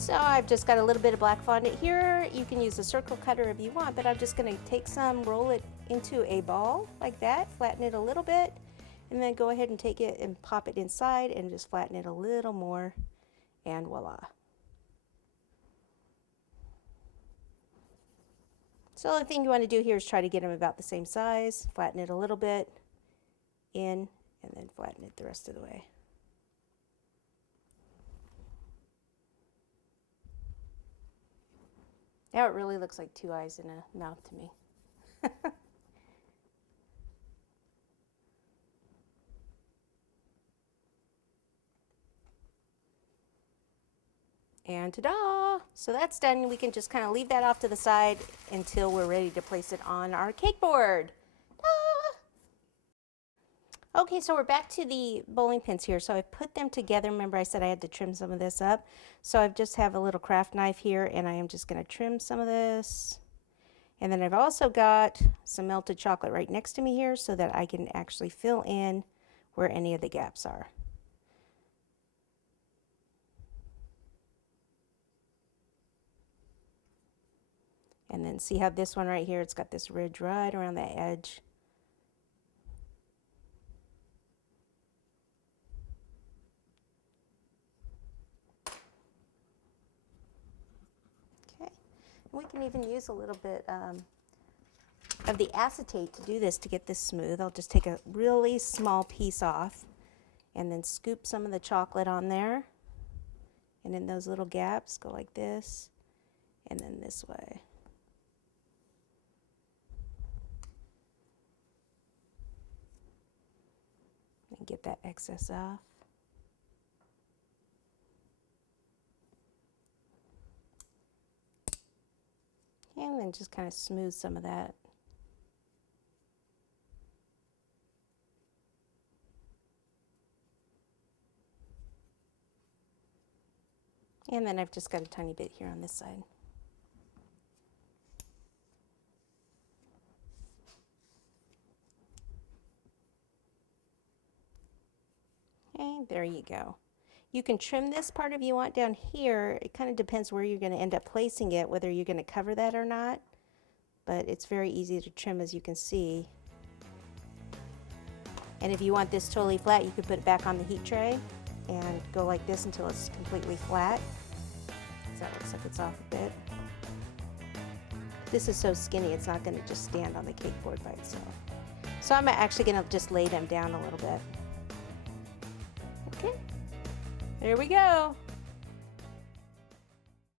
So I've just got a little bit of black fondant here. You can use a circle cutter if you want, but I'm just going to take some, roll it into a ball like that, flatten it a little bit, and then go ahead and take it and pop it inside and just flatten it a little more, and voila. So the thing you want to do here is try to get them about the same size, flatten it a little bit in, and then flatten it the rest of the way. Now it really looks like two eyes and a mouth to me. And ta-da! So that's done. We can just kind of leave that off to the side until we're ready to place it on our cake board. Okay, so we're back to the bowling pins here. So I put them together. Remember I said I had to trim some of this up. So I just have a little craft knife here, and I am just going to trim some of this. And then I've also got some melted chocolate right next to me here so that I can actually fill in where any of the gaps are. And then see how this one right here, it's got this ridge right around the edge. Okay, we can even use a little bit of the acetate to do this to get this smooth. I'll just take a really small piece off and then scoop some of the chocolate on there. And in those little gaps, go like this and then this way. And get that excess off. And then just kind of smooth some of that. And then I've just got a tiny bit here on this side. Okay, there you go. You can trim this part if you want down here. It kind of depends where you're going to end up placing it, whether you're going to cover that or not. But it's very easy to trim, as you can see. And if you want this totally flat, you can put it back on the heat tray and go like this until it's completely flat. So that looks like it's off a bit. This is so skinny, it's not going to just stand on the cake board by itself. So I'm actually going to just lay them down a little bit. Okay, there we go.